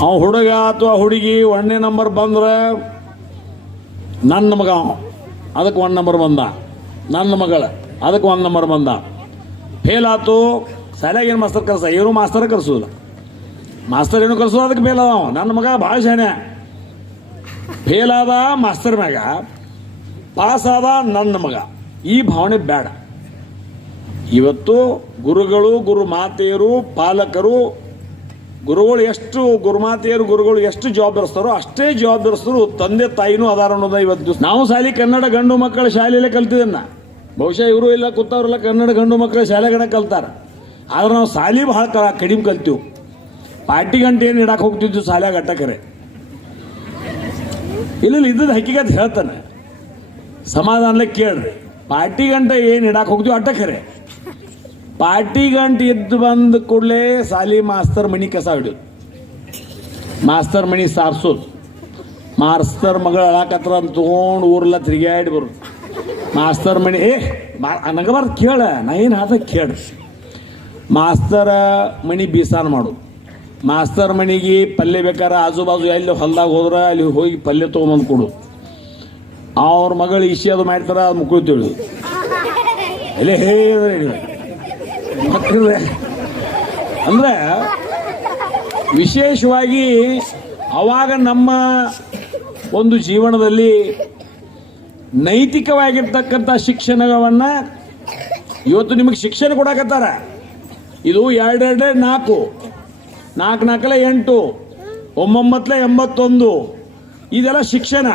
ಅವ ಹುಡುಗ ಅಥವಾ ಹುಡುಗಿ ಒಂದನೇ ನಂಬರ್ ಬಂದ್ರೆ ನನ್ನ ಮಗ ಅದಕ್ಕೆ ಒಂದು ನಂಬರ್ ಬಂದ. ನನ್ನ ಮಗಳ. ಅದಕ್ಕೆ ಒಂದು ನಂಬರ್ ಬಂದ. ಫೇಲ್ ಆತು. ಸರಿಯಾಗಿ ಏನು ಮಾಸ್ತರ್ ಕರ್ಸ? ಏನು ಮಾಸ್ತರ್ ಕರ್ಸೋದಿಲ್ಲ. ಮಾಸ್ತರ್ ಏನು ಕರ್ಸೋದು ಅದಕ್ಕೆ ಫೇಲ್ ಅದಾವ ನನ್ನ ಮಗ ಭಾಳ ಶಾನೆ ಫೇಲ್ ಆದ ಮಾಸ್ತರ್ ಮ್ಯಾಗ ಪಾಸ್ ಆದ ನನ್ನ ಮಗ. ಈ ಭಾವನೆ ಬೇಡ. ಇವತ್ತು ಗುರುಗಳು, ಗುರು ಮಾತೆಯರು, ಪಾಲಕರು ಗುರುಗಳು ಎಷ್ಟು ಗುರುಮಾತೆಯರು ಗುರುಗಳು ಎಷ್ಟು ಜವಾಬ್ದಾರಿಸ್ತಾರೋ ಅಷ್ಟೇ ಜವಾಬ್ದಾರಿಸ್ತರು ತಂದೆ ತಾಯಿನೂ ಅದಾರ ಅನ್ನೋದ ಇವತ್ತು. ನಾವು ಶಾಲೆ ಕನ್ನಡ ಗಂಡು ಮಕ್ಕಳ ಶಾಲೆಯಲ್ಲೇ ಕಲ್ತಿದ್ದನ್ನ ಬಹುಶಃ ಇವರು ಇಲ್ಲ ಕೂತವ್ರೆಲ್ಲ ಕನ್ನಡ ಗಂಡು ಮಕ್ಕಳ ಶಾಲೆಗಡೆ ಕಲ್ತಾರ. ಆದ್ರೆ ನಾವು ಶಾಲಿ ಕ ಕಡಿಮೆ ಕಲ್ತೀವಿ. ಪಾರ್ಟಿ ಗಂಟೆ ಏನು ಇಡಕ್ಕೆ ಹೋಗ್ತಿದ್ವಿ ಶಾಲ್ಯಾಗ ಅಟ್ಟಕರೆ ಇಲ್ಲ ಇಲ್ಲ, ಇದ್ದದ್ದು ಹಕ್ಕಿಗತ್ ಹೇಳ್ತಾನೆ. ಸಮಾಧಾನಲ್ಲೇ ಕೇಳ್ರಿ. ಪಾರ್ಟಿ ಗಂಟೆ ಏನು ಇಡಕ್ಕೆ ಹೋಗ್ತೀವಿ ಅಟ್ಟಕರೆ ಪಾರ್ಟಿ ಗಂಟೆ ಎದ್ದು ಬಂದ ಕೂಡಲೇ ಸಾಲಿ ಮಾಸ್ತರ್ ಮಣಿ ಕಸ ಹಿಡಿಯೋದು ಮಾಸ್ತರ್ ಮಣಿ ಸಾರ್ಸೋದು ಮಾಸ್ತರ್ ಮಗಳು ಅಳಾಕತ್ರ ಅಂತ ತೊಗೊಂಡು ಊರೆಲ್ಲ ತಿರುಗಾಡಿ ಬರೋದು ಮಾಸ್ತರ್ ಮಣಿ, ಏ ನಗಬಾರ್ದು ಕೇಳ, ನಾ ಏನು ಹಾದ ಕೇಳ. ಮಾಸ್ತರ ಮಣಿ ಬೀಸಾನ ಮಾಡು. ಮಾಸ್ತರ್ ಮಣಿಗೆ ಪಲ್ಯ ಬೇಕಾರ ಆಜು ಬಾಜು ಎಲ್ಲಿ ಹೊಲ್ದಾಗ ಹೋದ್ರೆ ಅಲ್ಲಿ ಹೋಗಿ ಪಲ್ಯ ತೊಗೊಂಬಂದು ಕೊಡು. ಅವ್ರ ಮಗಳು ಇಶಿ ಅದು ಮಾಡ್ತಾರೆ ಅದು ಮುಕ್ಕಳು ತಿಳಿದು ಎಲೆ ಹೇ ಅಂದ್ರೆ ವಿಶೇಷವಾಗಿ ಅವಾಗ ನಮ್ಮ ಒಂದು ಜೀವನದಲ್ಲಿ ನೈತಿಕವಾಗಿರ್ತಕ್ಕಂಥ ಶಿಕ್ಷಣವನ್ನ ಇವತ್ತು ನಿಮಗೆ ಶಿಕ್ಷಣ ಕೊಡಕತ್ತಾರ. ಇದು ಎರಡೆರಡೇ ನಾಲ್ಕು. ನಾಲ್ಕು ನಾಲ್ಕಲೆ ಎಂಟು ಒಂಬೊಂಬತ್ತಲೆ ಎಂಬತ್ತೊಂದು. ಇದೆಲ್ಲ ಶಿಕ್ಷಣ.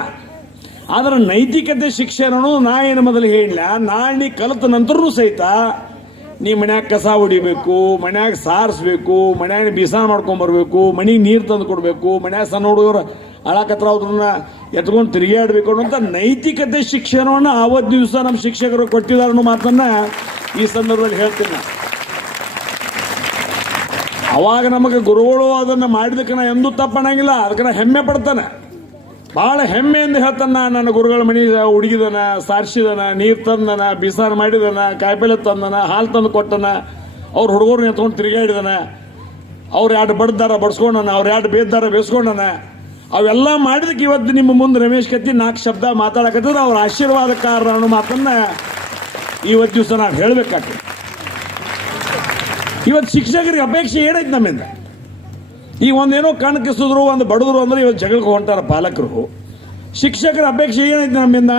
ಆದ್ರೆ ನೈತಿಕತೆ ಶಿಕ್ಷಣನು ನಾ ಏನು ಮೊದಲು ಹೇಳಿಲ್ಲ ನಾಳೆ ಕಲಿತ ನಂತರನೂ ಸಹಿತ ನೀ ಮನ್ಯಾಗ ಕಸ ಹೊಡಿಬೇಕು, ಮನ್ಯಾಗ ಸಾರಿಸ್ಬೇಕು, ಮನ್ಯಾಗ ಬಿಸಾನ ಮಾಡ್ಕೊಂಬರ್ಬೇಕು ಮನೆಗೆ ನೀರು ತಂದು ಕೊಡಬೇಕು, ಮನ್ಯಾಗ ಸಣ್ಣ ಹುಡುಗರು ಅಳಕತ್ರ ಅವ್ರನ್ನ ಎತ್ಕೊಂಡು ತಿರುಗಾಡ್ಬೇಕು ಅನ್ನೋಂಥ ನೈತಿಕತೆ ಶಿಕ್ಷಣವನ್ನು ಆವತ್ತು ದಿವಸ ನಮ್ಮ ಶಿಕ್ಷಕರು ಕೊಟ್ಟಿದ್ದಾರೆ ಅನ್ನೋ ಮಾತನ್ನ ಈ ಸಂದರ್ಭದಲ್ಲಿ ಹೇಳ್ತೀನಿ. ಅವಾಗ ನಮಗೆ ಗುರುಗಳು ಅದನ್ನು ಮಾಡಿದಕ್ಕೆ ನಾ ಎಂದೂ ತಪ್ಪಣಂಗಿಲ್ಲ ಅದಕ್ಕೆ ಹೆಮ್ಮೆ ಪಡ್ತಾನೆ ಭಾಳ ಹೆಮ್ಮೆಯಿಂದ ಹೇಳ್ತಾನ ನನ್ನ ಗುರುಗಳ ಮನೆಗೆ ಹುಡುಗಿದನ, ಸಾರಿಸಿದನ, ನೀರು ತಂದನ, ಬಿಸಾರ ಮಾಡಿದನ, ಕಾಯಿಪಲ್ಲೆ ತಂದನ, ಹಾಲು ತಂದು ಕೊಟ್ಟನ, ಅವ್ರ ಹುಡುಗರನ್ನ ಎತ್ಕೊಂಡು ತಿರುಗಾಡಿದನ ಅವ್ರು ಎರಡು ಬಡ್ದಾರ ಬಡ್ಸ್ಕೊಂಡನ, ಅವ್ರು ಎರಡು ಬೇದ್ದಾರ ಬೇಸ್ಕೊಂಡನ, ಅವೆಲ್ಲ ಮಾಡಿದಕ್ಕೆ ಇವತ್ತು ನಿಮ್ಮ ಮುಂದೆ ರಮೇಶ್ ಕತ್ತಿ ನಾಲ್ಕು ಶಬ್ದ ಮಾತಾಡಕತ್ತದ ಅವ್ರ ಆಶೀರ್ವಾದಕಾರ ಅನ್ನೋ ಮಾತನ್ನ ಇವತ್ತು ದಿವಸ ನಾವು ಹೇಳಬೇಕಾಗ್ತದೆ. ಇವತ್ತು ಶಿಕ್ಷಕರಿಗೆ ಅಪೇಕ್ಷೆ ಏನೈತೆ ನಮ್ಮಿಂದ? ಈಗ ಒಂದೇನೋ ಕಣ್ ಕಿಸಿದ್ರು ಒಂದು ಬಡದ್ರು ಅಂದ್ರೆ ಇವತ್ತು ಜಗಳಕ್ಕೆ ಹೊಂಟಾರ ಪಾಲಕರು. ಶಿಕ್ಷಕರ ಅಪೇಕ್ಷೆ ಏನೈತೆ ನಮ್ಮಿಂದ?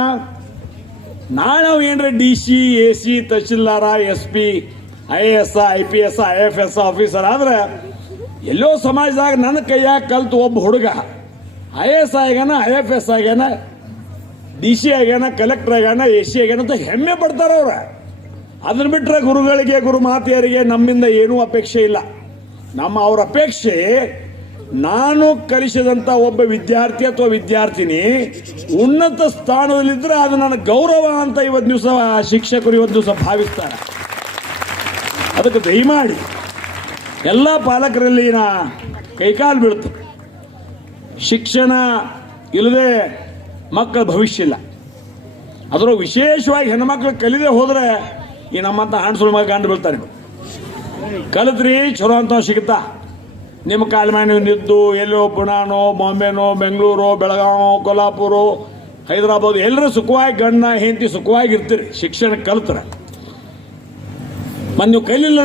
ನಾಳೆ ನಾವು ಏನ್ರ D C, A C, tahsildar, S P, I A S, I P S, I F S officer ಆದ್ರೆ ಎಲ್ಲೋ ಸಮಾಜದಾಗ ನನ್ನ ಕೈಯಾಗ ಕಲ್ತು ಒಬ್ಬ ಹುಡುಗ. ಐ ಎ ಎಸ್ ಆಗ್ಯಾನ, ಐ ಎಫ್ ಎಸ್ ಆಗ್ಯಾನ, ಡಿ ಸಿ ಆಗ್ಯಾನ, ಕಲೆಕ್ಟರ್ ಆಗ್ಯಾನ, ಎ ಸಿ ಆಗ್ಯಾನ ಅಂತ ಹೆಮ್ಮೆ ಪಡ್ತಾರ ಅವ್ರ ಅದನ್ನ ಬಿಟ್ಟರೆ ಗುರುಗಳಿಗೆ ಗುರು ಮಾತೆಯರಿಗೆ ನಮ್ಮಿಂದ ಏನೂ ಅಪೇಕ್ಷೆ ಇಲ್ಲ. ನಮ್ಮ ಅವರ ಅಪೇಕ್ಷೆ, ನಾನು ಕಲಿಸಿದಂಥ ಒಬ್ಬ ವಿದ್ಯಾರ್ಥಿ ಅಥವಾ ವಿದ್ಯಾರ್ಥಿನಿ ಉನ್ನತ ಸ್ಥಾನದಲ್ಲಿದ್ದರೆ ಅದು ನನ್ನ ಗೌರವ ಅಂತ ಇವತ್ತು ದಿವಸ ಶಿಕ್ಷಕರು ಇವತ್ತು ದಿವಸ ಭಾವಿಸ್ತಾರೆ. ಅದಕ್ಕೆ ದಯಮಾಡಿ, ಎಲ್ಲ ಪಾಲಕರಲ್ಲಿ ನಾ ಕೈಕಾಲು ಬೀಳ್ತು. ಶಿಕ್ಷಣ ಇಲ್ಲದೆ ಮಕ್ಕಳ ಭವಿಷ್ಯ ಇಲ್ಲ. ಅದರ ವಿಶೇಷವಾಗಿ ಹೆಣ್ಮಕ್ಳು ಕಲಿದೆ ಹೋದರೆ ಈ ನಮ್ಮಂಥ ಹಣ್ಣು ಮಗ ಕಂಡು ಬೀಳ್ತಾರೆ. ಕಲಿತ್ರಿ ಚಲೋ ಅಂತ ಸಿಗುತ್ತಾ. ನಿಮ್ಮ ಕಾಲ ಮೇಲೆ ನೀವು ನಿದ್ದು ಎಲ್ಲೋ ಪುಣಾನೋ ಬಾಂಬೆನೋ ಬೆಂಗಳೂರು ಬೆಳಗಾವಿ ಕೊಲ್ಹಾಪುರ ಹೈದರಾಬಾದ್ ಎಲ್ಲರೂ ಸುಖವಾಗಿ ಗಂಡ ಹೆಂಡತಿ ಸುಖವಾಗಿ ಇರ್ತೀರಿ ಶಿಕ್ಷಣ ಕಲ್ತ್ರೆ. ಮತ್ತು ನೀವು ಕಲಿಲ್ಲ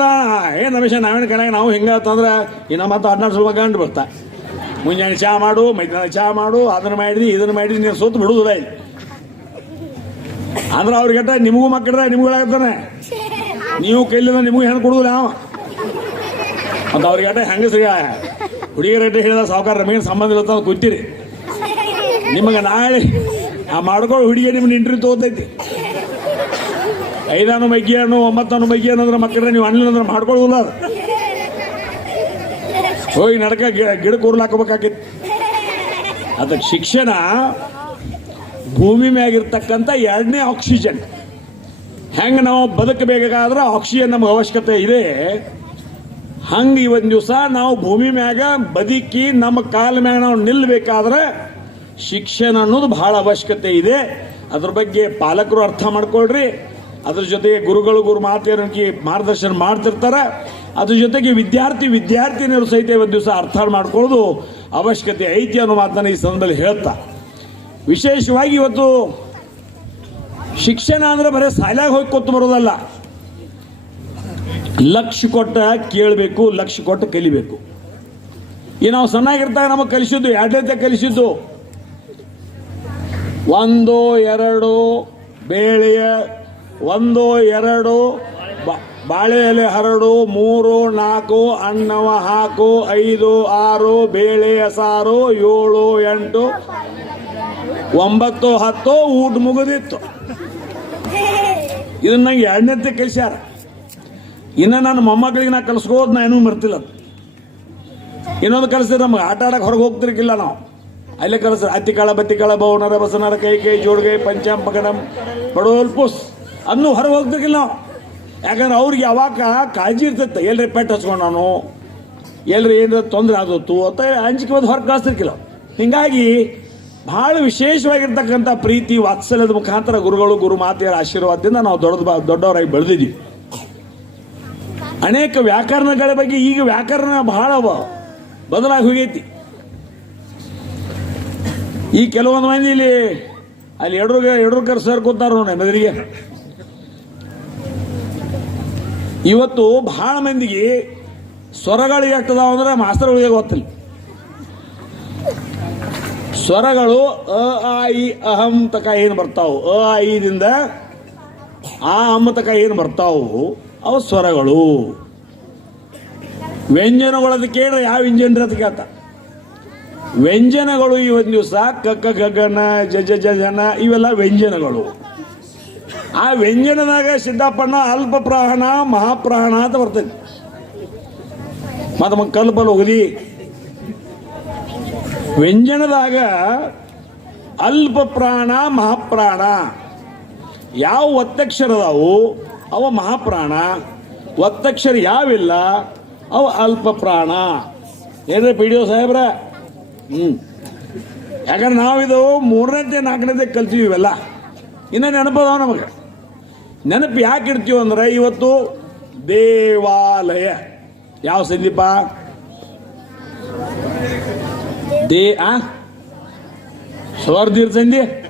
ಏನು ರಮೇಶ ನಾವೇನು ಕಲಿಯಾಗ ನಾವು ಹಿಂಗೆ ಅಂತಂದ್ರೆ ಇನ್ನು ಮತ್ತೆ ಹದಿನಾರು ಸ್ವಲ್ಪ ಗಂಡು ಬರ್ತಾ. ಮುಂಜಾನೆ ಚಹಾ ಮಾಡು ಮೈದಾನ ಚಹಾ ಮಾಡು ಅದನ್ನು ಮಾಡಿದಿ ಇದನ್ನು ಮಾಡಿದಿ ನೀನು ಸೋತು ಬಿಡುವುದಿಲ್ಲ ಇಲ್ಲಿ ಅಂದ್ರೆ ಅವ್ರಿಗೆ ನಿಮಗೂ ಮಕ್ಕಳ ನಿಮ್ಗಳಾಗತ್ತಾನೆ ನೀವು ಕೈಲಿಲ್ಲ ನಿಮಗೂ ಹೆಣ್ಣು ಕೊಡುದಿಲ್ಲ ಅವ ಮತ್ತು ಅವ್ರಿಗೆಟ್ಟ ಹೆಂಗಸ್ರಿ ಹುಡುಗಿಯರಟ್ಟ ಹೇಳಿದ ಸಾವುಕಾರ ರಮೇಶ್ ಸಂಬಂಧ ಇಲ್ಲ ಅಂತ ಕೂತಿರಿ. ನಿಮಗೆ ನಾಳೆ ಆ ಮಾಡ್ಕೊಳ್ಳೋ ಹುಡುಗಿ ನಿಮ್ಮನ್ನ ಇಂಟರ್ವ್ಯೂ ತಗೋತೈತಿ. ಐದಾನು ಮಗ್ಗಿಯನ್ನು ಒಂಬತ್ತನ್ನು ಮಗ್ಗಿಯನ್ನು ಅಂದ್ರೆ ಮಕ್ಕಳ ನೀವು ಅಣ್ಣ ಅಂದ್ರೆ ಮಾಡ್ಕೊಳ್ಳೋದಿಲ್ಲ ಅದು. ಹೋಗಿ ನಡಕ ಗಿಡ ಉರ್ಲ್ ಹಾಕೋಬೇಕಾಗಿತ್ತು ಅದಕ್ಕೆ ಶಿಕ್ಷಣ ಭೂಮಿ ಮ್ಯಾಗಿರ್ತಕ್ಕಂಥ ಎರಡನೇ ಆಕ್ಸಿಜನ್ ಹೆಂಗೆ ನಾವು ಬದುಕಬೇಕಾದ್ರೆ ಆಕ್ಸಿಜನ್ ನಮ್ಗೆ ಅವಶ್ಯಕತೆ ಇದೆ. ಹಂಗೆ ಇವತ್ತು ದಿವಸ ನಾವು ಭೂಮಿ ಮ್ಯಾಗ ಬದುಕಿ ನಮ್ಮ ಕಾಲ ಮ್ಯಾಗ ನಾವು ನಿಲ್ಲಬೇಕಾದ್ರೆ ಶಿಕ್ಷಣ ಅನ್ನೋದು ಬಹಳ ಅವಶ್ಯಕತೆ ಇದೆ. ಅದ್ರ ಬಗ್ಗೆ ಪಾಲಕರು ಅರ್ಥ ಮಾಡ್ಕೊಳ್ರಿ. ಅದ್ರ ಜೊತೆಗೆ ಗುರುಗಳು ಗುರು ಮಾತೆಯರಿಗೆ ಮಾರ್ಗದರ್ಶನ ಮಾಡ್ತಿರ್ತಾರೆ. ಅದ್ರ ಜೊತೆಗೆ ವಿದ್ಯಾರ್ಥಿ ವಿದ್ಯಾರ್ಥಿನಿಯರು ಸಹಿತ ಇವತ್ತು ದಿವಸ ಅರ್ಥ ಮಾಡ್ಕೊಳ್ಳೋದು ಅವಶ್ಯಕತೆ ಐತಿ ಅನ್ನೋ ಮಾತನ್ನ ಈ ಸಂದರ್ಭದಲ್ಲಿ ಹೇಳ್ತಾ. ವಿಶೇಷವಾಗಿ ಇವತ್ತು ಶಿಕ್ಷಣ ಅಂದ್ರೆ ಬರೀ ಸಾಲಾಗಿ ಹೋಗಿ ಕೊತ್ತು ಬರೋದಲ್ಲ. ಲಕ್ಷ ಕೊಟ್ಟ ಕೇಳಬೇಕು, ಲಕ್ಷ ಕೊಟ್ಟು ಕಲಿಬೇಕು. ಈ ನಾವು ಸಣ್ಣಾಗಿರ್ತಾಗ ನಮಗೆ ಕಲಿಸಿದ್ದು ಎರಡನೇ ಕಲಿಸಿದ್ದು. ಒಂದು, ಎರಡು, ಬೇಳೆಯ, ಒಂದು, ಎರಡು ಬಾಳೆ ಎಲೆ ಹರಡು, ಮೂರು, ನಾಲ್ಕು ಅಣ್ಣವ ಹಾಕು, ಐದು, ಆರು, ಬೇಳೆಯ ಸಾರು, ಏಳು, ಎಂಟು, ಒಂಬತ್ತು, ಹತ್ತು, ಊಟ ಮುಗಿದಿತ್ತು. ಇದನ್ನ ಎರಡನೇ ಕಲಿಸ್ಯಾರ. ಇನ್ನು ನನ್ನ ಮೊಮ್ಮಕ್ಕಳಿಗೆ ನಾ ಕಲಿಸ್ಕೋದು ನಾ ಏನೂ ಮರ್ತಿಲ್ಲ ಇನ್ನೊಂದು ಕಲಿಸಿದ್ರೆ ನಮ್ಗೆ ಆಟ ಆಡಕ್ಕೆ ಹೊರಗೆ ಹೋಗ್ತಿರ್ಕಿಲ್ಲ ನಾವು. ಅಲ್ಲೇ ಕಲಸ, ಅತ್ತಿ ಕಾಳ, ಬತ್ತಿ ಕಾಳ ಬೌನರ ಬಸನರ ಕೈ ಕೈ ಜೋಡ್ಗೈ ಪಂಚಾಂ ಪಗಡಂ ಬಡೋಲ್ ಪುಸ್. ಅದನ್ನು ಹೊರಗೆ ಹೋಗ್ತಿರ್ಕಿಲ್ಲ ನಾವು. ಯಾಕಂದ್ರೆ ಅವ್ರಿಗೆ ಯಾವಾಗ ಕಾಳಜಿ ಇರ್ತೈತೆ. ಎಲ್ರಿ ಪೆಟ್ಟು ಹಚ್ಕೊಂಡು ನಾನು, ಎಲ್ರಿ ಏನಾರ ತೊಂದರೆ ಆದತ್ತು ಅಂತ ಅಂಜಿಕೆ ಬಂದು ಹೊರಗೆ ಕಳಿಸ್ತಿರ್ಕಿಲ್ಲ ಹಿಂಗಾಗಿ ಬಹಳ ವಿಶೇಷವಾಗಿರ್ತಕ್ಕಂಥ ಪ್ರೀತಿ, ವಾತ್ಸಲ್ಯದ ಮುಖಾಂತರ ಗುರುಗಳು ಗುರು ಮಾತೆಯರ ಆಶೀರ್ವಾದದಿಂದ ನಾವು ದೊಡ್ಡ ದೊಡ್ಡವರಾಗಿ ಬೆಳೆದಿದ್ದೀವಿ ಅನೇಕ ವ್ಯಾಕರಣಗಳ ಬಗ್ಗೆ ಈಗ ವ್ಯಾಕರಣ ಬಹಳ ಬದಲಾಗಿ ಹೋಗೈತಿ. ಈ ಕೆಲವೊಂದು ಮಂದಿ ಇಲ್ಲಿ ಅಲ್ಲಿ ಎಡ್ರು ಯಡ್ರೂರ್ಕರ್ ಸರ್ ಕೂತಾರ ನೋಡಿ ಮೆದರಿಗೆ ಇವತ್ತು ಬಹಳ ಮಂದಿಗೆ ಸ್ವರಗಳು ಎಷ್ಟದಾವ ಅಂದ್ರೆ ಮಾಸ್ತರ್ಗಳಿಗೆ ಗೊತ್ತಿಲ್ಲ. ಸ್ವರಗಳು ಅ, ಆ, ಇ, ಅಹಂ ತಕ ಏನು ಬರ್ತಾವು? ಅ, ಆ ಇದಿಂದ ಆ ಅಮ್ಮ ತಕ ಏನು ಬರ್ತಾವು? ಅವು ಸ್ವರಗಳು ವ್ಯಂಜನಗಳದ್ದು ಕೇಳಿದ್ರೆ ಯಾವ ಇಂಜನ್ ಅಂತ ಕೇಳ್ತ. ವ್ಯಂಜನಗಳು ಒಂದು ದಿವಸ ಕಕ್ಕ ಗಗನ ಜಜ ಜನ ಇವೆಲ್ಲ ವ್ಯಂಜನಗಳು. ಆ ವ್ಯಂಜನದಾಗ ಸಿದ್ದಪ್ಪಣ್ಣ ಅಲ್ಪ ಪ್ರಾಣ ಮಹಾಪ್ರಾಣ ಅಂತ ಬರ್ತೈತಿ ಮತ್ತೆ ಕಲ್ಪಲ್ಲಿ ಹೋಗಲಿ. ವ್ಯಂಜನದಾಗ ಅಲ್ಪ ಪ್ರಾಣ ಮಹಾಪ್ರಾಣ. ಯಾವ ಒತ್ತಕ್ಷರ ಅದಾವು ಅವ ಮಹಾಪ್ರಾಣ, ಒತ್ತಕ್ಷರ ಯಾವಿಲ್ಲ, ಅವ ಅಲ್ಪ ಪ್ರಾಣ. ಏನ್ರಿ ಪಿ ಡಿ ಒ ಸಾಹೇಬ್ರ? ಹ್ಮ್. ಯಾಕಂದ್ರೆ ನಾವಿದು ಮೂರನೇ ನಾಲ್ಕನೇತೆ ಕಲ್ತೀವಿ ಇವೆಲ್ಲ. ಇನ್ನ ನೆನಪದಾವ ನಮಗೆ. ನೆನಪು ಯಾಕೆ ಇಡ್ತೀವಿ ಅಂದ್ರೆ ಇವತ್ತು ದೇವಾಲಯ. ಯಾವ ಸಂದೀಪ? ದೇ, ಆ? ಸ್ವರ್ದಿರ್ ಸಂಧಿ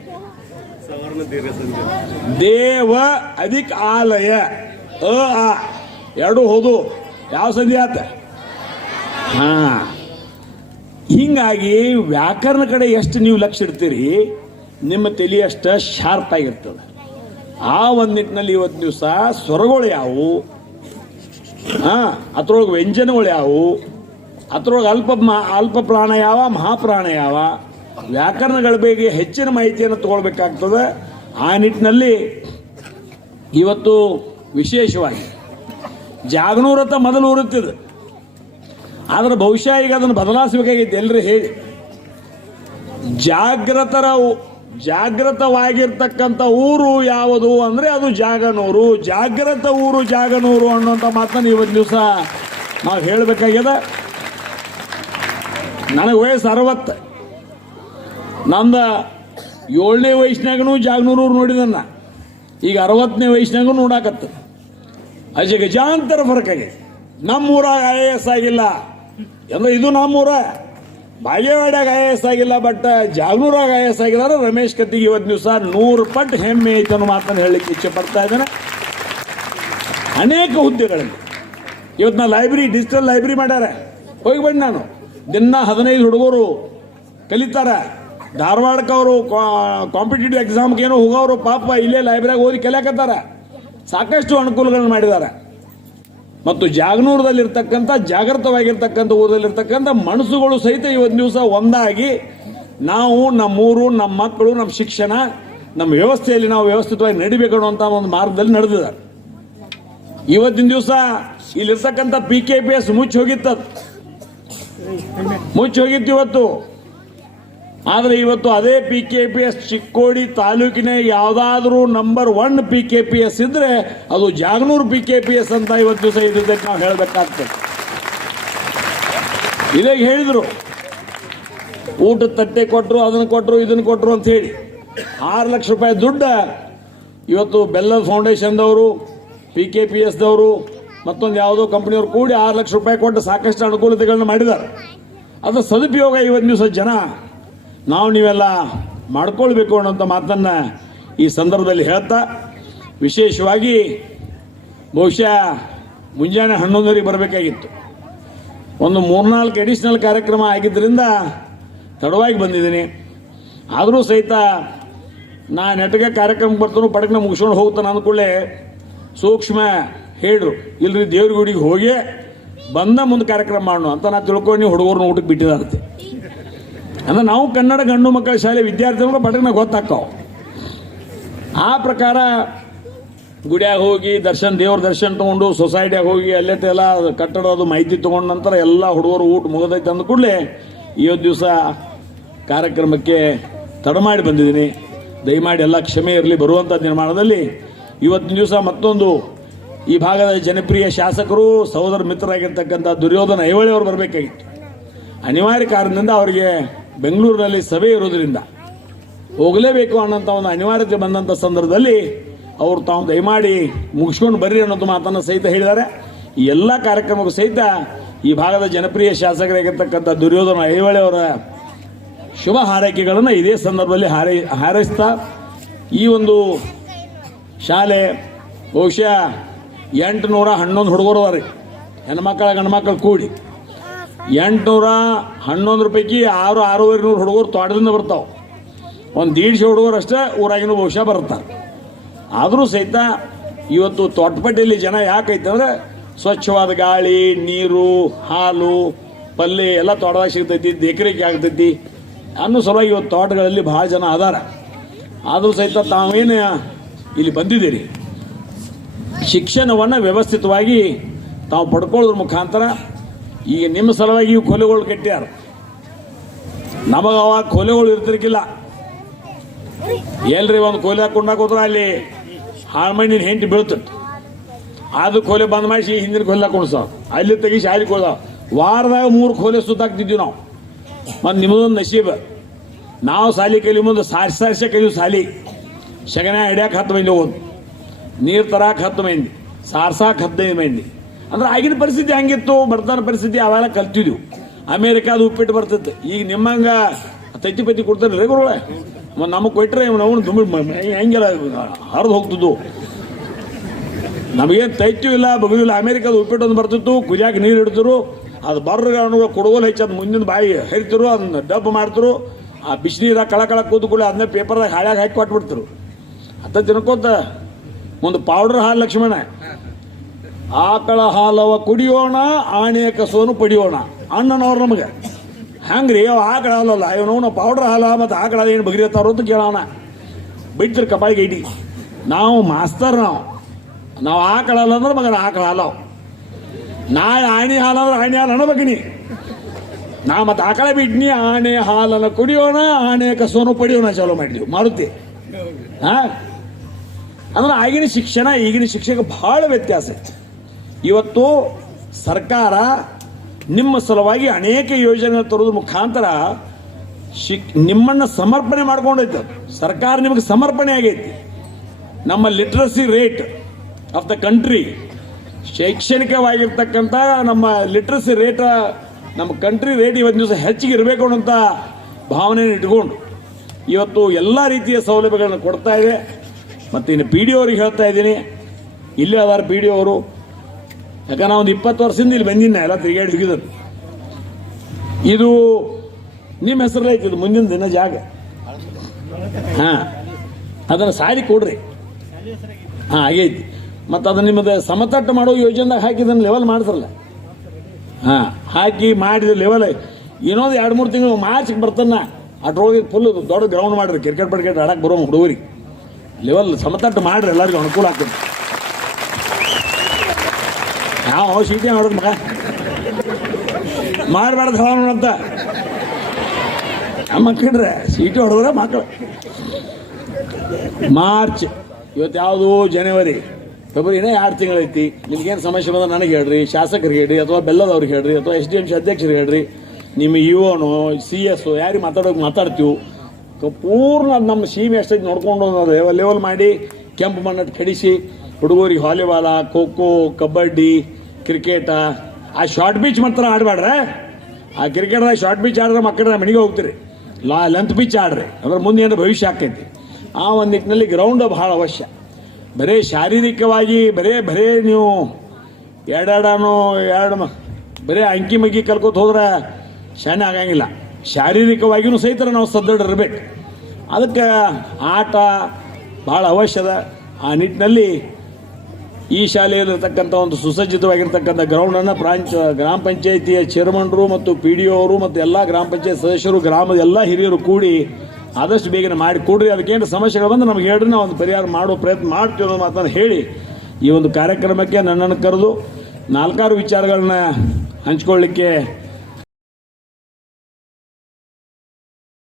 ದೇವ ಅಧಿಕ ಆಲಯ. ಅ, ಆ. ಎರಡು ಹೋದು ಯಾವ ಸಂಧಿ ಆತ? ಹಾ. ಹಿಂಗಾಗಿ ವ್ಯಾಕರಣ ಕಡೆ ಎಷ್ಟು ನೀವು ಲಕ್ಷ ಇಡ್ತೀರಿ, ನಿಮ್ಮ ತಲೆ ಅಷ್ಟ ಶಾರ್ಪ್ ಆಗಿರ್ತದೆ. ಆ ಒಂದು ನಿಟ್ಟಿನಲ್ಲಿ ಇವತ್ತು ದಿವಸ ಸ್ವರಗಳು ಯಾವುವು ಹಾ, ಅದ್ರೊಳಗೆ ವ್ಯಂಜನಗಳು ಯಾವುವು ಅದ್ರೊಳಗೆ ಅಲ್ಪ ಅಲ್ಪ ಪ್ರಾಣ ಯಾವ, ಮಹಾಪ್ರಾಣ ಯಾವ? ವ್ಯಾಕರಣಗಳ ಬಗ್ಗೆ ಹೆಚ್ಚಿನ ಮಾಹಿತಿಯನ್ನು ತಗೊಳ್ಬೇಕಾಗ್ತದೆ. ಆ ನಿಟ್ಟಿನಲ್ಲಿ ಇವತ್ತು ವಿಶೇಷವಾಗಿ ಜಾಗನೂರತ ಮೊದಲು ಊರುತ್ತಿದೆ. ಆದ್ರೆ ಬಹುಶಃ ಈಗ ಅದನ್ನು ಬದಲಾಯಿಸಬೇಕಾಗಿತ್ತು. ಎಲ್ಲರೂ ಹೇಳಿ. ಜಾಗೃತರ ಜಾಗೃತವಾಗಿರ್ತಕ್ಕಂಥ ಊರು ಯಾವುದು ಅಂದ್ರೆ ಅದು ಜಾಗನೂರು. ಜಾಗೃತ ಊರು ಜಾಗನೂರು ಅನ್ನುವಂಥ ಮಾತನ್ನು ಇವತ್ತು ದಿವಸ ನಾವು ಹೇಳಬೇಕಾಗ್ಯದ ನನಗೆ ವಯಸ್ಸು ಅರವತ್ತು. ನಂದ ಏಳನೇ ವಯಸ್ಸಿನಾಗೂ ಜಾಗನೂರು ನೋಡಿದನ್ನ. ಈಗ ಅರವತ್ತನೇ ವಯಸ್ಸಿನಾಗೂ ನೋಡಾಕತ್ತ. ಅಜ ಗಜಾಂತರ ಫರಕಾಗಿ. ನಮ್ಮೂರ ನಮ್ಮ ಊರಾಗ ಐ ಎ ಎಸ್ ಆಗಿಲ್ಲ. ಅಂದ್ರೆ ಇದು ನಮ್ಮೂರ. ಬಾಗೇವಾಡ್ಯಾಗ ಐ ಎಸ್ ಆಗಿಲ್ಲ, ಬಟ್ ಜಾಗನೂರಾಗ ಐ ಎ ಎಸ್ ಆಗಿದ್ದಾರೆ. ರಮೇಶ್ ಕತ್ತಿಗೆ ಇವತ್ತು ದಿವಸ ನೂರು ಪಟ್ಟು ಹೆಮ್ಮೆ ಐತೆ ಅನ್ನೋ ಮಾತನ್ನು ಹೇಳಲಿಕ್ಕೆ ಇಚ್ಛೆ ಪಡ್ತಾ ಇದ್ದೇನೆ. ಅನೇಕ ಹುದ್ದೆಗಳಲ್ಲಿ. ಇವತ್ತು ನಾ ಲೈಬ್ರರಿ, ಡಿಜಿಟಲ್ ಲೈಬ್ರರಿ ಮಾಡ್ಯಾರ. ಹೋಗಿ ಬಂದು ನಾನು. ದಿನ ಹದಿನೈದು ಹುಡುಗರು ಕಲಿತಾರ. ಧಾರವಾಡಕ್ಕೆ ಅವರು ಕಾಂಪಿಟೇಟಿವ್ ಎಕ್ಸಾಮ್ಗೆ ಏನೋ ಹೋಗೋರು ಪಾಪ ಇಲ್ಲೇ ಲೈಬ್ರರಿಗೆ ಓದಿ ಕಲಿಯಾಕತ್ತಾರ. ಸಾಕಷ್ಟು ಅನುಕೂಲಗಳನ್ನು ಮಾಡಿದ್ದಾರೆ. ಮತ್ತು ಜಾಗನೂರದಲ್ಲಿರ್ತಕ್ಕಂಥ, ಜಾಗೃತವಾಗಿರ್ತಕ್ಕಂಥ ಊರದಲ್ಲಿರ್ತಕ್ಕಂಥ ಮನಸ್ಸುಗಳು ಸಹಿತ ಇವತ್ತು ದಿವಸ ಒಂದಾಗಿ ನಾವು ನಮ್ಮೂರು, ನಮ್ಮ ಮಕ್ಕಳು, ನಮ್ಮ ಶಿಕ್ಷಣ, ನಮ್ಮ ವ್ಯವಸ್ಥೆಯಲ್ಲಿ ನಾವು ವ್ಯವಸ್ಥಿತವಾಗಿ ನಡಿಬೇಕು ಅನ್ನುವಂಥ ಒಂದು ಮಾರ್ಗದಲ್ಲಿ ನಡೆದಿದ್ದಾರೆ. ಇವತ್ತಿನ ದಿವಸ ಇಲ್ಲಿರ್ತಕ್ಕಂಥ ಪಿ ಕೆ ಪಿ ಎಸ್ ಮುಚ್ಚಿ ಹೋಗಿತ್ತದು ಮುಚ್ಚಿ ಹೋಗಿತ್ತು ಇವತ್ತು. ಆದ್ರೆ ಇವತ್ತು ಅದೇ P K P S Chikkodi ತಾಲೂಕಿನ ಯಾವುದಾದ್ರೂ number one P K P S ಇದ್ರೆ ಅದು Jaganur P K P S ಅಂತ ಇವತ್ತು ದಿವಸ ಇದ್ದಕ್ಕೆ ನಾವು ಹೇಳಬೇಕಾಗ್ತದೆ. ಇದೇ ಹೇಳಿದ್ರು. ಊಟ ತಟ್ಟೆ ಕೊಟ್ಟರು ಅದನ್ನು ಕೊಟ್ಟರು ಇದನ್ನು ಕೊಟ್ಟರು ಅಂತ ಹೇಳಿ. ಆರು ಲಕ್ಷ ರೂಪಾಯಿ ದುಡ್ಡ ಇವತ್ತು ಬೆಲ್ಲದ ಫೌಂಡೇಶನ್ದವರು ಪಿ ಕೆ ಪಿ ಎಸ್ದವರು ಮತ್ತೊಂದು ಯಾವುದೋ ಕಂಪ್ನಿಯವರು ಕೂಡಿ ಆರು ಲಕ್ಷ ರೂಪಾಯಿ ಕೊಟ್ಟು ಸಾಕಷ್ಟು ಅನುಕೂಲತೆಗಳನ್ನ ಮಾಡಿದ್ದಾರೆ ಅದರ ಸದುಪಯೋಗ ಇವತ್ತು ದಿವಸ ಜನ ನಾವು ನೀವೆಲ್ಲ ಮಾಡ್ಕೊಳ್ಬೇಕು ಅನ್ನೋಂಥ ಮಾತನ್ನು ಈ ಸಂದರ್ಭದಲ್ಲಿ ಹೇಳ್ತಾ, ವಿಶೇಷವಾಗಿ ಬಹುಶಃ ಮುಂಜಾನೆ ಹನ್ನೊಂದರಿಗೆ ಬರಬೇಕಾಗಿತ್ತು. ಒಂದು ಮೂರ್ನಾಲ್ಕು ಅಡಿಷ್ನಲ್ ಕಾರ್ಯಕ್ರಮ ಆಗಿದ್ದರಿಂದ ತಡವಾಗಿ ಬಂದಿದ್ದೀನಿ. ಆದರೂ ಸಹಿತ ನಾ ನೆಟ್ಗೆ ಕಾರ್ಯಕ್ರಮಕ್ಕೆ ಬರ್ತಾನು ಪಡಕ್ನ ಮುಗಿಸ್ಕೊಂಡು ಹೋಗ್ತಾನೆ ಅಂದ್ಕೊಳ್ಳೆ ಸೂಕ್ಷ್ಮ ಹೇಳ್ರು, ಇಲ್ರಿ ದೇವ್ರ ಗುಡಿಗೆ ಹೋಗಿ ಬಂದ ಮುಂದೆ ಕಾರ್ಯಕ್ರಮ ಮಾಡೋಣ ಅಂತ ನಾ ತಿಳ್ಕೊಂಡು ನೀವು ಹುಡುಗರನ್ನ ಊಟಕ್ಕೆ ಬಿಟ್ಟಿದಾರಂತೆ ಅಂದ್ರೆ ನಾವು ಕನ್ನಡ ಗಂಡು ಮಕ್ಕಳ ಶಾಲೆ ವಿದ್ಯಾರ್ಥಿಗಳು ಪಟಕ್ನ ಗೊತ್ತಾಕ್ಕವು ಆ ಪ್ರಕಾರ ಗುಡಿಯಾಗ ಹೋಗಿ ದರ್ಶನ್, ದೇವ್ರ ದರ್ಶನ ತಗೊಂಡು ಸೊಸೈಟಿಯಾಗ ಹೋಗಿ ಅಲ್ಲೇ ಅಲ್ಲೆಲ್ಲ ಕಟ್ಟಡದ ಮಾಹಿತಿ ತಗೊಂಡ ನಂತರ ಎಲ್ಲ ಹುಡುಗರು ಊಟ ಮುಗಿದೈತೆ ಅಂದ ಕೂಡಲೇ ಇವತ್ತು ದಿವಸ ಕಾರ್ಯಕ್ರಮಕ್ಕೆ ತಡ ಮಾಡಿ ಬಂದಿದ್ದೀನಿ. ದಯಮಾಡಿ ಎಲ್ಲ ಕ್ಷಮೆ ಇರಲಿ ಬರುವಂಥ ನಿರ್ಮಾಣದಲ್ಲಿ. ಇವತ್ತಿನ ದಿವಸ ಮತ್ತೊಂದು ಈ ಭಾಗದ ಜನಪ್ರಿಯ ಶಾಸಕರು, ಸಹೋದರ ಮಿತ್ರರಾಗಿರ್ತಕ್ಕಂಥ ದುರ್ಯೋಧನ ಐವಳಿಯವರು ಬರಬೇಕಾಗಿತ್ತು. ಅನಿವಾರ್ಯ ಕಾರಣದಿಂದ ಅವರಿಗೆ ಬೆಂಗಳೂರಿನಲ್ಲಿ ಸಭೆ ಇರೋದ್ರಿಂದ ಹೋಗಲೇಬೇಕು ಅನ್ನೋಂಥ ಒಂದು ಅನಿವಾರ್ಯತೆ ಬಂದಂಥ ಸಂದರ್ಭದಲ್ಲಿ ಅವರು ತಾವು ದಯಮಾಡಿ ಮುಗಿಸ್ಕೊಂಡು ಬರ್ರಿ ಅನ್ನೋದು ಮಾತನ್ನು ಸಹಿತ ಹೇಳಿದ್ದಾರೆ. ಈ ಎಲ್ಲ ಕಾರ್ಯಕ್ರಮಕ್ಕೂ ಸಹಿತ ಈ ಭಾಗದ ಜನಪ್ರಿಯ ಶಾಸಕರಾಗಿರ್ತಕ್ಕಂಥ ದುರ್ಯೋಧನ ಐಹೊಳೆ ಅವರ ಶುಭ ಹಾರೈಕೆಗಳನ್ನು ಇದೇ ಸಂದರ್ಭದಲ್ಲಿ ಹಾರೈ, ಹಾರೈಸ್ತಾ ಈ ಒಂದು ಶಾಲೆ ಬಹುಶಃ ಎಂಟುನೂರ ಹನ್ನೊಂದು ಹುಡುಗರು ರೀ ಹೆಣ್ಮಕ್ಳ ಗಂಡ್ಮಕ್ಳು ಕೂಡಿ. ಎಂಟುನೂರ ಹನ್ನೊಂದು ಪೈಕಿ ಆರು ಆರೂವರೆ ನೂರು ಹುಡುಗರು ತೋಟದಿಂದ ಬರ್ತಾವೆ. ಒಂದು ದೀಡ್ಶೆ ಹುಡುಗರು ಅಷ್ಟೇ ಊರಾಗಿನ ಬಹುಶಃ ಬರ್ತಾರೆ ಆದರೂ ಸಹಿತ ಇವತ್ತು ತೋಟಪಟ್ಟಿಯಲ್ಲಿ ಜನ ಯಾಕೈತೆ ಅಂದ್ರೆ ಸ್ವಚ್ಛವಾದ ಗಾಳಿ, ನೀರು, ಹಾಲು, ಪಲ್ಲೆ ಎಲ್ಲ ತೋಟದಾಗ ಸಿಗ್ತೈತಿ ದೇಕರಿಕೆ ಆಗ್ತೈತಿ ಅನ್ನೋ ಸಲುವಾಗಿ ಇವತ್ತು ತೋಟಗಳಲ್ಲಿ ಭಾಳ ಜನ ಅದಾರ. ಆದರೂ ಸಹಿತ ತಾವೇನು ಇಲ್ಲಿ ಬಂದಿದ್ದೀರಿ? ಶಿಕ್ಷಣವನ್ನು ವ್ಯವಸ್ಥಿತವಾಗಿ ತಾವು ಪಡ್ಕೊಳ್ಳೋದ್ರ ಮುಖಾಂತರ ಈಗ ನಿಮ್ಮ ಸಲುವಾಗಿ ಇವು ಕೊಲೆಗಳು ಕಟ್ಟ್ಯಾರ. ನಮಗೆ ಅವಾಗ ಕೊಲೆಗಳು ಇರ್ತಿರ್ಕಿಲ್ಲ. ಎಲ್ರಿ ಒಂದು ಕೊಲೆ ಹಾಕೊಂಡ ಹೋದ್ರೆ ಅಲ್ಲಿ ಹಾಳ್ಮಣ್ಣಿನ ಹೆಂಟಿ ಬೀಳ್ತಟ್ಟು ಅದು ಕೊಲೆ ಬಂದ್ ಮಾಡಿಸಿ ಹಿಂದಿನ ಕೊಲೆ ಹಾಕೊಂಡು ಅಲ್ಲಿ ತೆಗಿ ಶಾಲಿ ಕೊಡ ವಾರದಾಗ ಮೂರು ಕೊಲೆ ಸುತ್ತಾಕ್ತಿದ್ವಿ ನಾವು. ಮತ್ತು ನಿಮ್ಮದೊಂದು ನಶೀಬ. ನಾವು ಸಾಲಿ ಕಲಿ ಮುಂದೆ ಸಾರ್ಸಿ ಸಾರಿಸಿ ಕಲಿಯು ಸಾಲಿ. ಶಗನ ಹಿಡ್ಯಾಕ ಹತ್ತು ಮಂದಿ ಹೋಗೋದು ನೀರು ತರಾಕ ಹತ್ತು ಮಂದಿ. ಸಾರ್ಸಾಕ ಹದಿನೈದು ಮಂದಿ. ಅಂದ್ರೆ ಆಗಿನ ಪರಿಸ್ಥಿತಿ ಹೆಂಗಿತ್ತು, ಬರ್ತಾನ ಪರಿಸ್ಥಿತಿ ಅವೆಲ್ಲ ಕಲ್ತಿದ್ವು. ಅಮೇರಿಕಾದ ಉಪ್ಪಿಟ್ಟು ಬರ್ತಿತ್ತು. ಈಗ ನಿಮ್ಮಂಗ ತತ್ತಿ ಪತ್ತಿ ಕೊಡ್ತಾರೆ ಗುರುಳೆ ನಮಗೆ ಕೊಟ್ಟರೆ ಅವನು ತುಂಬ ಹೆಂಗಿಲ್ಲ ಹರಿದು ಹೋಗ್ತಿದ್ವು ನಮಗೇನು ತೈತ್ಯೂ ಇಲ್ಲ ಬಗುದಿಲ್ಲ ಅಮೇರಿಕಾದ ಉಪ್ಪಿಟ್ಟು ಒಂದು ಬರ್ತಿತ್ತು, ಕುದಿಯಾಕ ನೀರು ಇಡ್ತಿರು ಅದು ಬರ್ರಗಳು ಕೊಡಗೋಲು ಹೆಚ್ಚು ಅದು ಮುಂದಿನ ಬಾಯಿ ಹರಿತಿರು ಅದನ್ನ ಡಬ್ ಮಾಡ್ತಿರು ಆ ಬಿಸಿನೀರ ಕಳ ಕಳ ಕೂತ್ಕೊಳ್ಳಿ ಅದನ್ನ ಪೇಪರ್ದಾಗ ಹಾಳ್ಯಾಗ ಹಾಕಿ ಕೊಟ್ಬಿಡ್ತಿರು ಅತ್ತ ತಿನ್ಕೋತ ಒಂದು ಪೌಡರ್ ಹಾಲು ಲಕ್ಷ್ಮಣ. ಆಕಳ ಹಾಲವ ಕುಡಿಯೋಣ ಆಣೆಯ ಕಸವನ್ನು ಪಡಿಯೋಣ. ಅಣ್ಣನವ್ರು ನಮಗೆ. ಹಂಗ್ರಿ ಅವ ಆಕಳ ಹಾಲಲ್ಲ. ಇವನವನ ಪೌಡರ್ ಹಾಲ ಮತ್ತು ಆಕಳ ಏನು ಬಗಿರತ್ತಾರೋ ಅಂತ ಕೇಳೋಣ. ಬಿಡ್ತಿರ್ ಕಪಾಯಿಗೆ ಇಡಿ. ನಾವು ಮಾಸ್ತರ್ ನಾವು. ನಾವು ಆಕಳ ಹಾಲ ಅಂದ್ರೆ ಮಗನ ಆಕಳ ಹಾಲವ್ ನಾಳೆ ಆಣೆ ಹಾಲು ಅಂದ್ರೆ ಆಣೆ ಹಾಲು ಅಣಬಗಿನಿ ನಾ ಮತ್ತೆ ಆಕಳ ಬಿಡ್ನಿ, ಆಣೆ ಹಾಲನ್ನು ಕುಡಿಯೋಣ, ಆಣೆ ಕಸವನ್ನು ಪಡಿಯೋಣ ಚಾಲೂ ಮಾಡಿದ್ವಿ. ಮಾರುತಿ. ಹಾ? ಅಂದ್ರೆ ಆಗಿನ ಶಿಕ್ಷಣ, ಈಗಿನ ಶಿಕ್ಷಕ ಬಹಳ ವ್ಯತ್ಯಾಸ ಐತಿ. ಇವತ್ತು ಸರ್ಕಾರ ನಿಮ್ಮ ಸಲುವಾಗಿ ಅನೇಕ ಯೋಜನೆಗಳು ತರುವುದು ಮುಖಾಂತರ ಶಿಕ್ ನಿಮ್ಮನ್ನು ಸಮರ್ಪಣೆ ಮಾಡ್ಕೊಂಡೈತೆ. ಸರ್ಕಾರ ನಿಮಗೆ ಸಮರ್ಪಣೆ ಆಗೈತಿ. ನಮ್ಮ literacy rate of the country ಶೈಕ್ಷಣಿಕವಾಗಿರ್ತಕ್ಕಂಥ ನಮ್ಮ ಲಿಟ್ರಸಿ ರೇಟ್ ನಮ್ಮ ಕಂಟ್ರಿ ರೇಟ್ ಇವತ್ತು ದಿವಸ ಹೆಚ್ಚಿಗೆ ಇರಬೇಕು ಅನ್ನೋಂಥ ಭಾವನೆಯನ್ನು ಇಟ್ಕೊಂಡು ಇವತ್ತು ಎಲ್ಲ ರೀತಿಯ ಸೌಲಭ್ಯಗಳನ್ನು ಕೊಡ್ತಾ ಇದೆ. ಮತ್ತು ಇನ್ನು ಪಿ ಡಿ ಅವ್ರಿಗೆ ಹೇಳ್ತಾ ಇದ್ದೀನಿ. ಇಲ್ಲೇ ಅದಾರ ಪಿ ಡಿ ಅವರು. ಯಾಕಂದ್ರೆ ಒಂದು ಇಪ್ಪತ್ತು ವರ್ಷದಿಂದ ಇಲ್ಲಿ ಬಂದಿನ ಎಲ್ಲ ತಿರುಗಾಡಿ ಹೋಗಿದ್ರು ಇದು ನಿಮ್ಮ ಹೆಸರಲ್ಲೇ ಐತಿ, ಇದು ಮುಂದಿನ ದಿನ ಜಾಗ. ಹಾ, ಅದನ್ನು ಸಾರಿ ಕೊಡ್ರಿ. ಹಾ ಆಗೈತಿ ಮತ್ತು ಅದನ್ನ ನಿಮ್ಮದು ಸಮತಟ್ಟು ಮಾಡೋ ಯೋಜನೆದಾಗ ಹಾಕಿ ಇದನ್ನು ಲೆವೆಲ್ ಮಾಡಿದ್ರಲ್ಲ ಹಾ, ಹಾಕಿ ಮಾಡಿದ ಲೆವೆಲ್ ಇನ್ನೊಂದು ಎರಡು ಮೂರು ತಿಂಗಳು ಮಾರ್ಚ್ಗೆ ಬರ್ತಾನ ಅದ್ರೊಳಗೆ ಫುಲ್ ದೊಡ್ಡ ಗ್ರೌಂಡ್ ಮಾಡಿರಿ, ಕ್ರಿಕೆಟ್ ಬಡ್ಕೆಟ್ ಆಡಕ್ಕೆ ಬರೋ ಹುಡುಗರಿಗೆ. ಲೆವೆಲ್ ಸಮತಟ್ಟು ಮಾಡಿರಿ, ಎಲ್ಲರಿಗೂ ಅನುಕೂಲ ಆಗ್ತದೆ. ಯಾವ ಸೀಟೇ ಮಾಡೋದು ಮಗ. ಮಾಡಬಾರ್ದು ಹೇಳ ಅಂತ. ಆ ಮಕ್ಕಳ್ರೆ ಸೀಟು ಹೊಡೆದ್ರೆ ಮಕ್ಕಳು. ಮಾರ್ಚ್, ಇವತ್ತು ಯಾವುದು ಜನವರಿ ಫೆಬ್ರವರಿನೇ ಎರಡು ತಿಂಗಳೈತಿ. ನಿಮ್ಗೇನು ಸಮಸ್ಯೆ ಬಂದ್ರೆ ನನಗೆ ಹೇಳ್ರಿ, ಶಾಸಕರಿಗೆ ಹೇಳ್ರಿ, ಅಥವಾ ಬೆಲ್ಲದವ್ರಿಗೆ ಹೇಳ್ರಿ, ಅಥವಾ ಎಸ್ ಡಿ ಎಂ ಸಿ ಅಧ್ಯಕ್ಷರಿಗೆ ಹೇಳ್ರಿ. ನಿಮ್ಮ ಓನು ಸಿ ಎಸ್ ಯಾರಿಗೆ ಮಾತಾಡೋಕೆ ಮಾತಾಡ್ತೀವಿ ಪೂರ್ಣ ನಮ್ಮ ಸೀಮೆ ಎಷ್ಟೈತಿ ನೋಡ್ಕೊಂಡು ಲೆವೆಲ್ ಲೆವೆಲ್ ಮಾಡಿ, ಕೆಂಪು ಮಣ್ಣಟ್ಟು ಕಡಿಸಿ, ಹುಡುಗರಿಗೆ ವಾಲಿಬಾಲ, ಖೋ ಖೋ, ಕಬಡ್ಡಿ ಕ್ರಿಕೆಟ ಆ ಶಾರ್ಟ್ ಪಿಚ್ ಮಾತ್ರ ಆಡಬೇಡ್ರೆ ಆ ಕ್ರಿಕೆಟ್ದಾಗ ಶಾರ್ಟ್ ಪಿಚ್ ಆಡಿದ್ರೆ ಮಕ್ಕಳ ಮನೆಗೆ ಹೋಗ್ತೀರಿ. ಲಾ ಲೆಂತ್ ಪಿಚ್ ಆಡ್ರಿ. ಅಂದ್ರೆ ಮುಂದೆ ಏನೋ ಭವಿಷ್ಯ ಆಕೈತಿ. ಆ ಒಂದು ನಿಟ್ಟಿನಲ್ಲಿ ಗ್ರೌಂಡ್ ಬಹಳ ಅವಶ್ಯ. ಬರೇ ಶಾರೀರಿಕವಾಗಿ, ಬರೇ ಬರೇ ನೀವು ಎರಡೆರಡನೋ ಎರಡು ಬರೇ ಅಂಕಿ ಮಗ್ಗಿ ಕಲ್ಕೋತ ಹೋದ್ರೆ ಶಾನೆ ಆಗಂಗಿಲ್ಲ. ಶಾರೀರಿಕವಾಗಿಯೂ ಸಹಿತ ನಾವು ಸದೃಢರಿರ್ಬೇಕು. ಅದಕ್ಕೆ ಆಟ ಭಾಳ ಅವಶ್ಯದ. ಆ ನಿಟ್ಟಿನಲ್ಲಿ ಈ ಶಾಲೆಯಲ್ಲಿರ್ತಕ್ಕಂಥ ಒಂದು ಸುಸಜ್ಜಿತವಾಗಿರ್ತಕ್ಕಂಥ ಗ್ರೌಂಡನ್ನು ಪ್ರಾಂಚ, ಗ್ರಾಮ ಪಂಚಾಯಿತಿಯ ಚೇರ್ಮನ್ರು ಮತ್ತು ಪಿ ಡಿ ಅವರು ಮತ್ತು ಎಲ್ಲ ಗ್ರಾಮ ಪಂಚಾಯತ್ ಸದಸ್ಯರು, ಗ್ರಾಮದ ಎಲ್ಲ ಹಿರಿಯರು ಕೂಡಿ ಆದಷ್ಟು ಬೇಗನೆ ಮಾಡಿ ಕೊಡ್ರಿ. ಅದಕ್ಕೇನು ಸಮಸ್ಯೆಗಳು ಬಂದು ನಮ್ಗೆ ಹೇಳ್ರಿ ನಾವು ಒಂದು ಪರಿಹಾರ ಮಾಡೋ ಪ್ರಯತ್ನ ಮಾಡ್ತೀವಿ ಅನ್ನೋ ಮಾತನ್ನು ಹೇಳಿ ಈ ಒಂದು ಕಾರ್ಯಕ್ರಮಕ್ಕೆ ನನ್ನನ್ನು ಕರೆದು ನಾಲ್ಕಾರು ವಿಚಾರಗಳನ್ನ ಹಂಚ್ಕೊಳ್ಳಿಕ್ಕೆ